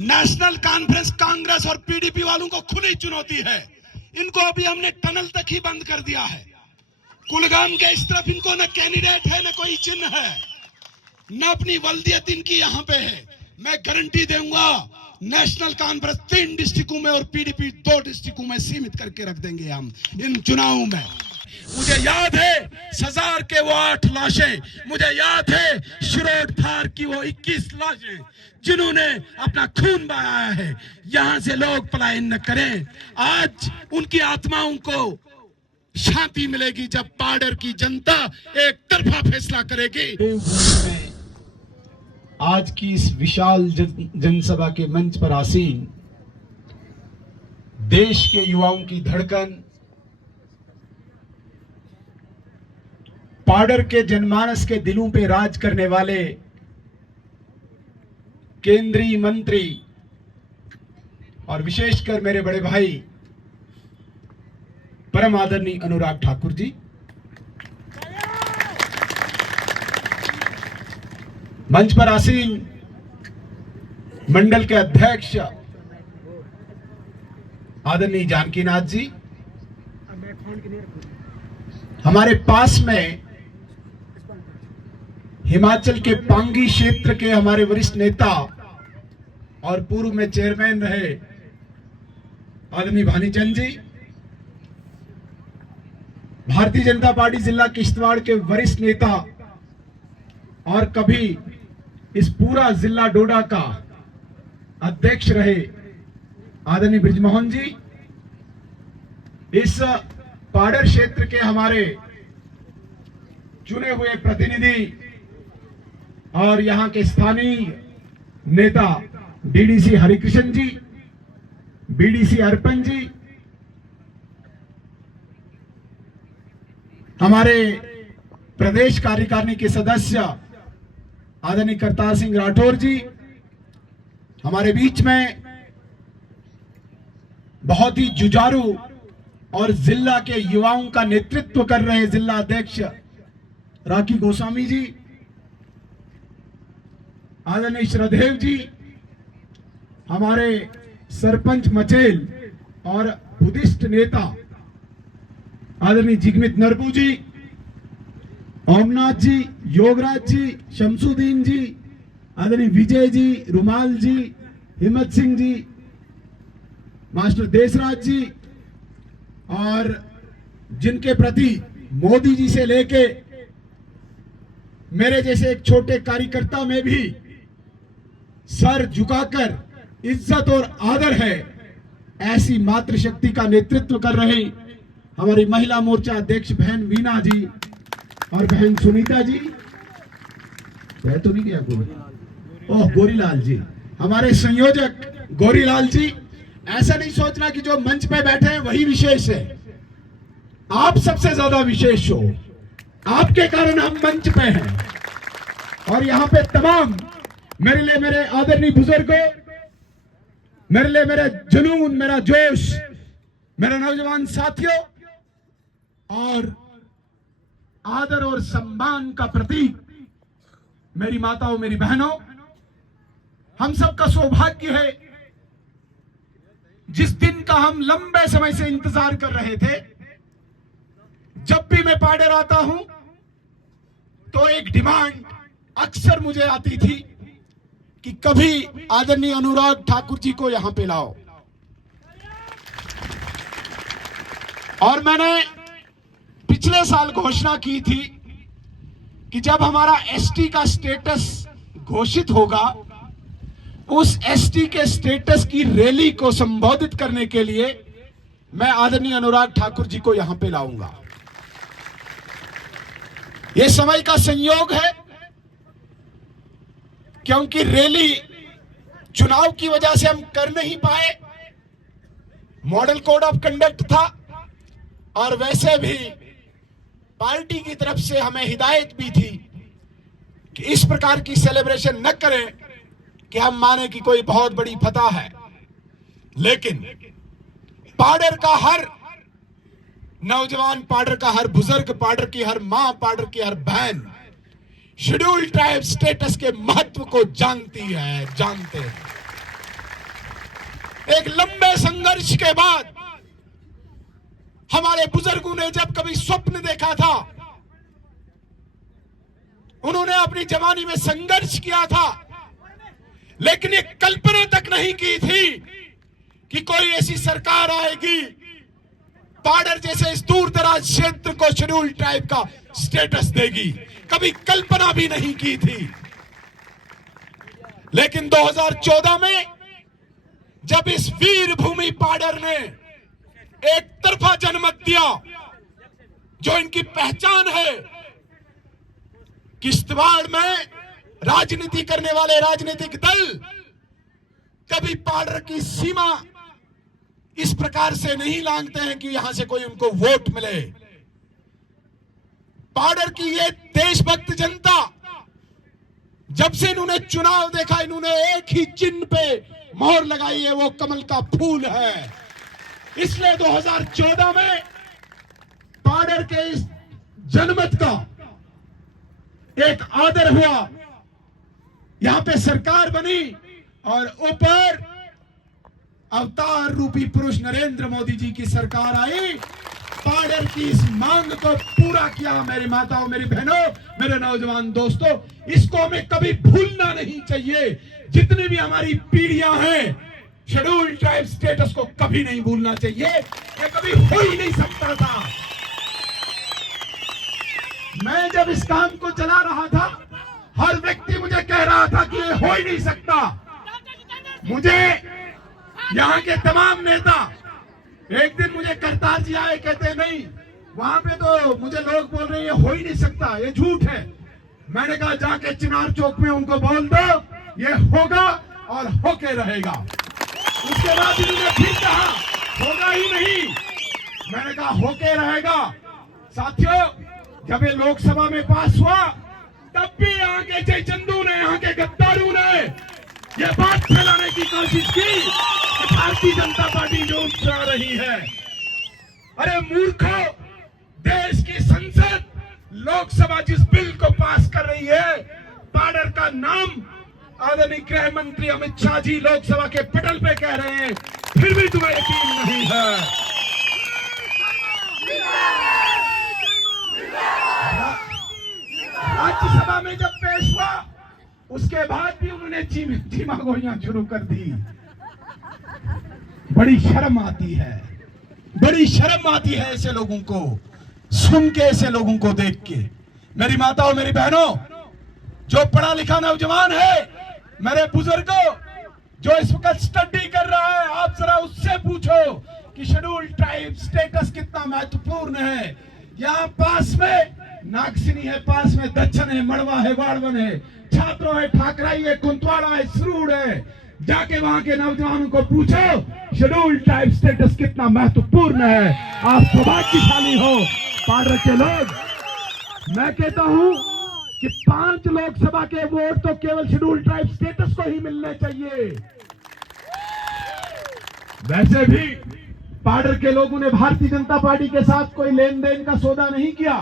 National conference Congress और PDP वालों को खुली चुनौती है। इनको अभी हमने टनल तक ही बंद कर दिया है। कुलगाम के इस तरफ इनको न कैंडिडेट है, न कोई चिन्ह है, न अपनी वल्दियत इनकी यहाँ पे है। मैं गारंटी दूंगा नेशनल कॉन्फ्रेंस 3 डिस्ट्रिक्टों में और पीडीपी 2 डिस्ट्रिक्टों में सीमित करके रख देंगे हम इन चुनावों में। मुझे याद है सजार के वो 8 लाशें, मुझे याद है शिरोड थार की वो 21 लाशें जिन्होंने अपना खून बहाया है। यहां से लोग पलायन न करें। आज उनकी आत्माओं को शांति मिलेगी जब पाडर की जनता एक तरफा फैसला करेगी। आज की इस विशाल जनसभा के मंच पर आसीन देश के युवाओं की धड़कन, पाडर के जनमानस के दिलों पे राज करने वाले केंद्रीय मंत्री और विशेषकर मेरे बड़े भाई परम आदरणीय अनुराग ठाकुर जी, मंच पर आसीन मंडल के अध्यक्ष आदरणीय जानकीनाथ जी, हमारे पास में हिमाचल के पांगी क्षेत्र के हमारे वरिष्ठ नेता और पूर्व में चेयरमैन रहे आदरणीय भानीचंद जी, भारतीय जनता पार्टी जिला किश्तवाड़ के वरिष्ठ नेता और कभी इस पूरा जिला डोडा का अध्यक्ष रहे आदरणीय बृजमोहन जी, इस पाडर क्षेत्र के हमारे चुने हुए प्रतिनिधि और यहां के स्थानीय नेता डीडीसी हरिकृष्ण जी, बीडीसी अर्पण जी, हमारे प्रदेश कार्यकारिणी के सदस्य आदरणीय करतार सिंह राठौर जी, हमारे बीच में बहुत ही जुझारू और जिला के युवाओं का नेतृत्व कर रहे जिला अध्यक्ष राखी गोस्वामी जी, आदरणीय श्रद्धेव जी, हमारे सरपंच मचेल और बुद्धिस्ट नेता आदरणीय जिगमित नरबू जी, ओमनाथ जी, योगराज जी, शमसुद्दीन जी, आदरणीय विजय जी, रुमाल जी, हिम्मत सिंह जी, मास्टर देशराज जी, और जिनके प्रति मोदी जी से लेके मेरे जैसे एक छोटे कार्यकर्ता में भी सर झुकाकर इज्जत और आदर है, ऐसी मातृशक्ति का नेतृत्व कर रहे हमारी महिला मोर्चा अध्यक्ष बहन वीना जी और बहन सुनीता जी, वह तो नहीं गया ओह गोरीलाल जी, हमारे संयोजक गोरीलाल जी। ऐसा नहीं सोचना कि जो मंच पे बैठे हैं वही विशेष है, आप सबसे ज्यादा विशेष हो, आपके कारण हम मंच पे हैं। और यहाँ पे तमाम मेरे लिए मेरे आदरणीय बुजुर्गों, मेरे लिए मेरा जुनून, मेरा जोश, मेरे नौजवान साथियों और आदर और सम्मान का प्रतीक मेरी माताओं, मेरी बहनों, हम सबका सौभाग्य है जिस दिन का हम लंबे समय से इंतजार कर रहे थे। जब भी मैं पाडर आता हूं तो एक डिमांड अक्सर मुझे आती थी कि कभी आदरणीय अनुराग ठाकुर जी को यहां पे लाओ, और मैंने पिछले साल घोषणा की थी कि जब हमारा एसटी का स्टेटस घोषित होगा, उस एसटी के स्टेटस की रैली को संबोधित करने के लिए मैं आदरणीय अनुराग ठाकुर जी को यहां पे लाऊंगा। यह समय का संयोग है क्योंकि रैली चुनाव की वजह से हम कर नहीं पाए, मॉडल कोड ऑफ कंडक्ट था, और वैसे भी पार्टी की तरफ से हमें हिदायत भी थी कि इस प्रकार की सेलिब्रेशन न करें कि हम माने कि कोई बहुत बड़ी फतह है। लेकिन पाडर का हर नौजवान, पाडर का हर बुजुर्ग, पाडर की हर मां, पाडर की हर बहन शेड्यूल ट्राइब स्टेटस के महत्व को जानते हैं। एक लंबे संघर्ष के बाद हमारे बुजुर्गों ने जब कभी स्वप्न देखा था, उन्होंने अपनी जवानी में संघर्ष किया था, लेकिन ये कल्पना तक नहीं की थी कि कोई ऐसी सरकार आएगी पाडर जैसे इस दूर दराज क्षेत्र को शेड्यूल ट्राइब का स्टेटस देगी। कभी कल्पना भी नहीं की थी। लेकिन 2014 में जब इस वीर भूमि पाडर ने एक तरफा जनमत दिया, जो इनकी पहचान है, किश्तवाड़ में राजनीति करने वाले राजनीतिक दल कभी पाडर की सीमा इस प्रकार से नहीं लांघते हैं कि यहां से कोई उनको वोट मिले। पाडर की ये देशभक्त जनता, जब से इन्होंने चुनाव देखा, इन्होंने एक ही चिन्ह पे मोहर लगाई है, वो कमल का फूल है। इसलिए 2014 में पाडर के इस जनमत का एक आदर हुआ, यहां पे सरकार बनी और ऊपर अवतार रूपी पुरुष नरेंद्र मोदी जी की सरकार आई। पाडर की इस मांग को पूरा किया। मेरी माताओं, मेरी बहनों, मेरे नौजवान दोस्तों, इसको हमें कभी भूलना नहीं चाहिए। जितनी भी हमारी पीढ़ियां हैं, शेड्यूल ट्राइब स्टेटस को कभी नहीं भूलना चाहिए। ये कभी हो ही नहीं सकता था। मैं जब इस काम को चला रहा था, हर व्यक्ति मुझे कह रहा था कि ये हो ही नहीं सकता। मुझे यहाँ के तमाम नेता, एक दिन मुझे करतार जी आए, कहते नहीं, वहां पे तो मुझे लोग बोल रहे हैं ये हो ही नहीं सकता, ये झूठ है। मैंने कहा जाके चिनार चौक में उनको बोल दो ये होगा और होके रहेगा। उसके बाद इन्होंने फिर कहा होगा ही नहीं, मैंने कहा होके रहेगा। साथियों, जब ये लोकसभा में पास हुआ, तब भी यहाँ के जय चंदू ने, यहाँ के गद्दारों ने ये बात फैलाने की कोशिश की कि भारतीय जनता पार्टी जो चला रही है। अरे मूर्खों, देश की संसद लोकसभा जिस बिल को पास कर रही है, पाडर का नाम आदरणीय गृह मंत्री अमित शाह जी लोकसभा के पटल पे कह रहे हैं, फिर भी तुम्हें यकीन नहीं है। राज्यसभा में जब पेश हुआ, उसके बाद भी उन्होंने चीमा गोलियां शुरू कर दी। बड़ी शर्म आती है, बड़ी शर्म आती है ऐसे लोगों को सुन के, ऐसे लोगों को देख के। मेरी माताओं, मेरी बहनों, जो पढ़ा लिखा नौजवान है, मेरे बुजुर्गों, जो इस वक्त स्टडी कर रहा है, आप जरा उससे पूछो कि शेड्यूल ट्राइब स्टेटस कितना महत्वपूर्ण है। यहाँ पास में नागसिनी है, पास में दक्षिण है, मड़वा है, वाड़वन है, छात्रों है, ठाकराई है, कुंतवाड़ा है, सरूड़ है। जाके वहां के नौजवानों को पूछो शेड्यूल ट्राइब स्टेटस कितना महत्वपूर्ण है। आप सौभाग्यशाली हो पाडर के लोग। मैं कहता हूं कि 5 लोकसभा के वोट तो केवल शेड्यूल ट्राइब स्टेटस को ही मिलने चाहिए। वैसे भी पाडर के लोगों ने भारतीय जनता पार्टी के साथ कोई लेन देन का सौदा नहीं किया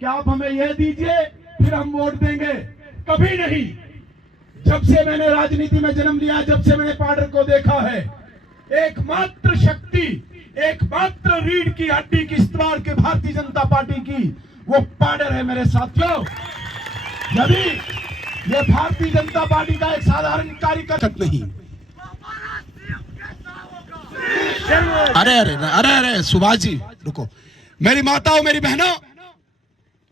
कि आप हमें यह दीजिए फिर हम वोट देंगे, कभी नहीं। जब से मैंने राजनीति में जन्म लिया, जब से मैंने पाडर को देखा है, एकमात्र शक्ति, एकमात्र रीढ़ की हड्डी किश्तवाड़ के भारतीय जनता पार्टी की, वो पाडर है मेरे साथियों। यदि ये भारतीय जनता पार्टी का एक साधारण कार्यकर्ता नहीं। अरे सुभाष जी रुको। मेरी माताओं, मेरी बहनों,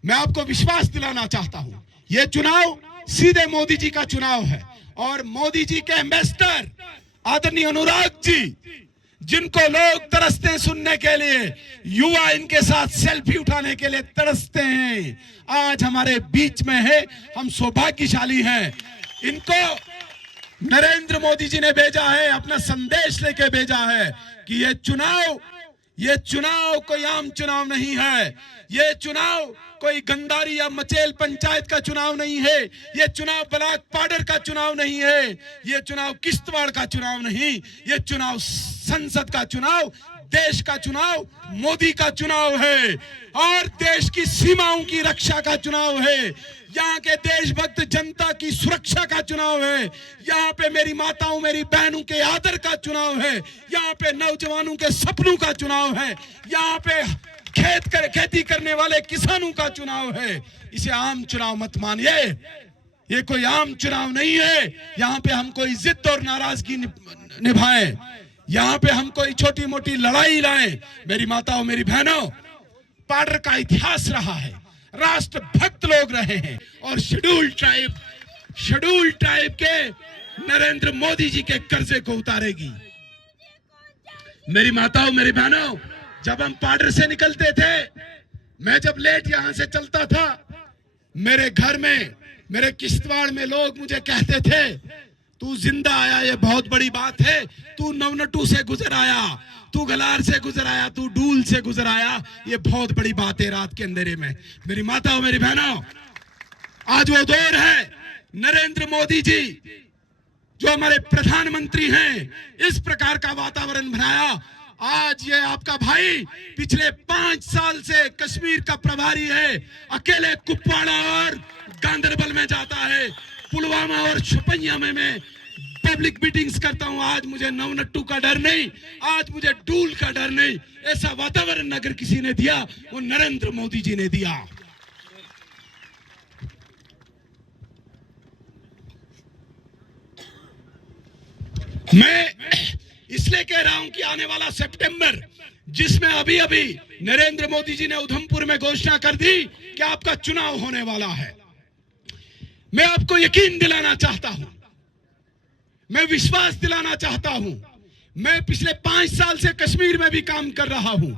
मैं आपको विश्वास दिलाना चाहता हूं, यह चुनाव सीधे मोदी जी का चुनाव है। और मोदी जी के एम्बेसडर आदरणीय अनुराग जी, जिनको लोग तरसते हैं सुनने के लिए, युवा इनके साथ सेल्फी उठाने के लिए तरसते हैं, आज हमारे बीच में है। हम सौभाग्यशाली हैं। इनको नरेंद्र मोदी जी ने भेजा है, अपना संदेश लेके भेजा है कि ये चुनाव कोई आम चुनाव नहीं है। ये चुनाव कोई गंदारी या मचेल पंचायत का चुनाव नहीं है। ये चुनाव ब्लॉक पाडर का चुनाव नहीं है। ये चुनाव किश्तवाड़ का चुनाव नहीं, ये चुनाव संसद का चुनाव देश का चुनाव मोदी का चुनाव है और देश की सीमाओं की रक्षा का चुनाव है। यहाँ के देशभक्त जनता की सुरक्षा का चुनाव है। यहाँ पे मेरी माताओं मेरी बहनों के आदर का चुनाव है। यहाँ पे नौजवानों के सपनों का चुनाव है। यहाँ पे खेती करने वाले किसानों का चुनाव है। इसे आम चुनाव मत मानिए, ये कोई आम चुनाव नहीं है। यहाँ पे हम कोई जिद और नाराजगी निभाएं, यहाँ पे हम कोई छोटी मोटी लड़ाई लाएं। मेरी माताओं मेरी बहनों, पाडर का इतिहास रहा है, राष्ट्रभक्त लोग रहे हैं और शेड्यूल ट्राइब के नरेंद्र मोदी जी के कर्जे को उतारेगी। मेरी माताओं मेरी बहनों, जब हम पाडर से निकलते थे, मैं जब लेट यहां से चलता था, मेरे घर में मेरे किश्तवाड़ में लोग मुझे कहते थे, तू जिंदा आया ये बहुत बड़ी बात है, तू नवनटू से गुजर आया, तू गलार से गुजर आया, तू डूल से गुजर आया, ये बहुत बड़ी बात है रात के अंधेरे में। मेरी माताओं मेरी बहनों, आज वो दौर है, नरेंद्र मोदी जी जो हमारे प्रधानमंत्री हैं, इस प्रकार का वातावरण बनाया। आज ये आपका भाई पिछले 5 साल से कश्मीर का प्रभारी है, अकेले कुपवाड़ा और गांदरबल में जाता है, पुलवामा और शोपियां में मैं पब्लिक मीटिंग्स करता हूं। आज मुझे नवनट्टू का डर नहीं, आज मुझे डूल का डर नहीं। ऐसा वातावरण अगर किसी ने दिया, वो नरेंद्र मोदी जी ने दिया। मैं इसलिए कह रहा हूं कि आने वाला सितंबर, जिसमें अभी अभी नरेंद्र मोदी जी ने उधमपुर में घोषणा कर दी कि आपका चुनाव होने वाला है, मैं आपको यकीन दिलाना चाहता हूं, मैं विश्वास दिलाना चाहता हूं। मैं पिछले 5 साल से कश्मीर में भी काम कर रहा हूं।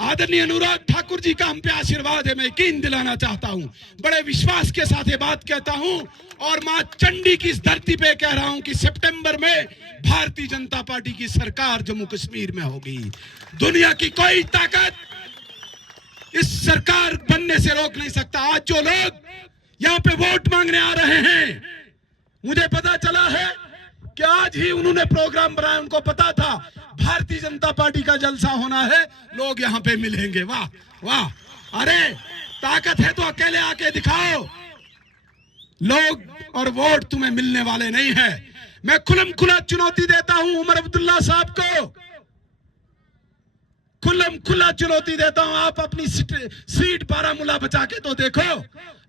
आदरणीय अनुराग ठाकुर जी का हम पे आशीर्वाद है, मैं यकीन दिलाना चाहता हूं, बड़े विश्वास के साथ ये बात कहता हूं और मां चंडी की इस धरती पे कह रहा हूं कि सितंबर में भारतीय जनता पार्टी की सरकार जम्मू कश्मीर में होगी। दुनिया की कोई ताकत इस सरकार बनने से रोक नहीं सकता। आज जो लोग यहाँ पे वोट मांगने आ रहे हैं, मुझे पता चला है कि आज ही उन्होंने प्रोग्राम बनाया, उनको पता था भारतीय जनता पार्टी का जलसा होना है, लोग यहाँ पे मिलेंगे। वाह वाह, अरे ताकत है तो अकेले आके दिखाओ, लोग और वोट तुम्हें मिलने वाले नहीं है। मैं खुलम खुला चुनौती देता हूं उमर अब्दुल्ला साहब को, खुलम खुला चुनौती देता हूं, आप अपनी सीट बारामूला बचा के तो देखो।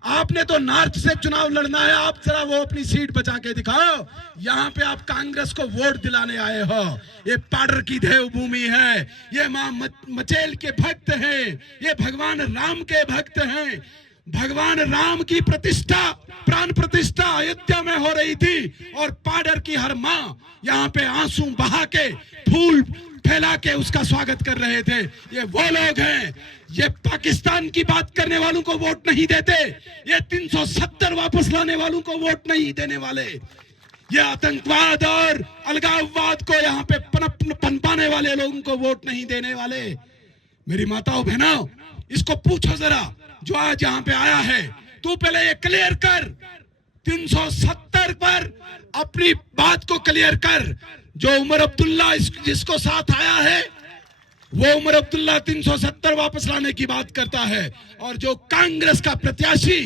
आपने तो नॉर्थ से चुनाव लड़ना है, आप जरा वो अपनी सीट बचा के दिखाओ। यहाँ पे आप कांग्रेस को वोट दिलाने आए हो। ये पाडर की देवभूमि है, ये मां मचेल के भक्त हैं, ये भगवान राम के भक्त हैं। भगवान राम की प्रतिष्ठा, प्राण प्रतिष्ठा अयोध्या में हो रही थी और पाडर की हर मां यहाँ पे आंसू बहा के, फूल फैला के उसका स्वागत कर रहे थे। ये वो लोग हैं, ये पाकिस्तान की बात करने वालों को वोट नहीं देते, ये 370 वापस लाने वालों को वोट नहीं देने वाले, ये आतंकवाद और अलगाववाद को यहाँ पे पनपाने वाले लोगों को वोट नहीं देने वाले। मेरी माताओं बहनों, इसको पूछो जरा, जो आज यहाँ पे आया है, तू पहले ये क्लियर कर, 370 पर अपनी बात को क्लियर कर। जो उमर अब्दुल्ला जिसको साथ आया है, वो उमर अब्दुल्ला 370 वापस लाने की बात करता है, और जो कांग्रेस का प्रत्याशी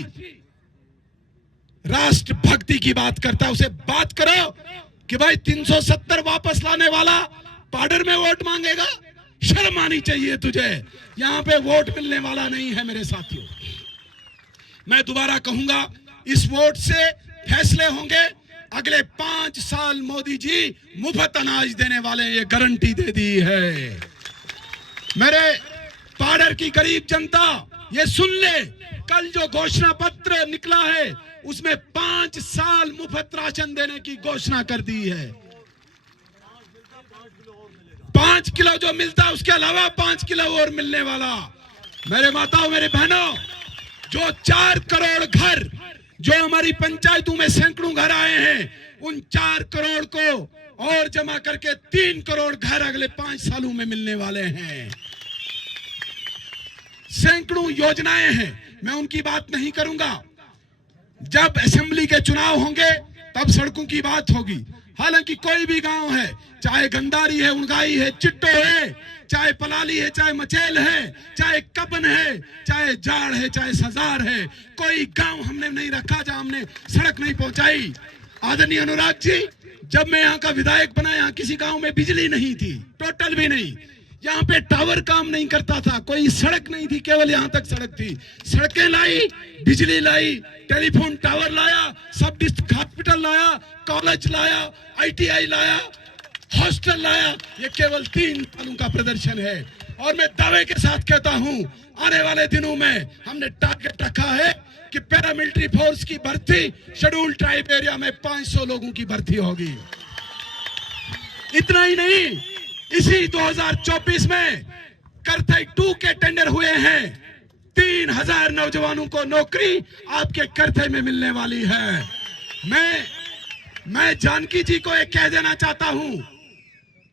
राष्ट्रभक्ति की बात करता है, उसे बात करो कि भाई 370 वापस लाने वाला पाडर में वोट मांगेगा। शर्म आनी चाहिए तुझे, यहां पे वोट मिलने वाला नहीं है मेरे साथियों। मैं दोबारा कहूंगा, इस वोट से फैसले होंगे। अगले 5 साल मोदी जी मुफ्त अनाज देने वाले, ये गारंटी दे दी है। मेरे पाडर की गरीब जनता ये सुन ले, कल जो घोषणा पत्र निकला है उसमें 5 साल मुफ्त राशन देने की घोषणा कर दी है। 5 किलो जो मिलता है उसके अलावा 5 किलो और मिलने वाला। मेरे माताओं मेरे बहनों, जो 4 करोड़ घर जो हमारी पंचायतों में सैकड़ों घर आए हैं, उन 4 करोड़ को और जमा करके 3 करोड़ घर अगले 5 सालों में मिलने वाले हैं। सैकड़ों योजनाएं हैं, मैं उनकी बात नहीं करूंगा। जब असेंबली के चुनाव होंगे तब सड़कों की बात होगी। हालांकि कोई भी गांव है, चाहे गंदारी है, उनगाई है, चिट्टो है, चाहे पलाली है, चाहे मचेल है, चाहे कबन है, चाहे जाड़ है, चाहे सजार है, कोई गांव हमने नहीं रखा जहां हमने सड़क नहीं पहुंचाई। आदरणीय अनुराग जी, जब मैं यहाँ का विधायक बना, यहाँ किसी गांव में बिजली नहीं थी, टोटल भी नहीं। यहाँ पे टावर काम नहीं करता था, कोई सड़क नहीं थी, केवल यहाँ तक सड़क थी। सड़कें लाई, बिजली लाई, टेलीफोन टावर लाया, सब डिस्ट्रिक्ट हॉस्पिटल लाया, कॉलेज लाया, ITI लाया, हॉस्टल लाया। ये केवल 3 सालों का प्रदर्शन है और मैं दावे के साथ कहता हूं, आने वाले दिनों में हमने टारगेट रखा है कि पैरामिलिट्री फोर्स की भर्ती शेड्यूल ट्राइब एरिया में 500 लोगों की भर्ती होगी। इतना ही नहीं, इसी 2024 में करथई 2 के टेंडर हुए हैं। 3000 नौजवानों को नौकरी आपके करथई में मिलने वाली है। मैं जानकी जी को एक कह देना चाहता हूं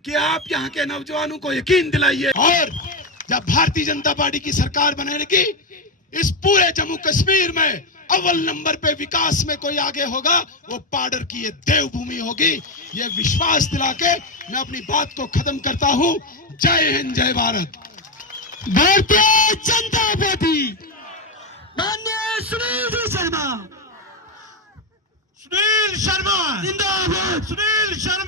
कि आप यहां के नौजवानों को यकीन दिलाइए, और जब भारतीय जनता पार्टी की सरकार बनेगी, इस पूरे जम्मू कश्मीर में अव्वल नंबर पे विकास में कोई आगे होगा, वो पाडर की ये देवभूमि होगी। ये विश्वास दिला के मैं अपनी बात को खत्म करता हूं। जय हिंद, जय भारत। भारतीय जनता पार्टी माननीय सुनील शर्मा जिंदाबाद, सुनील शर्मा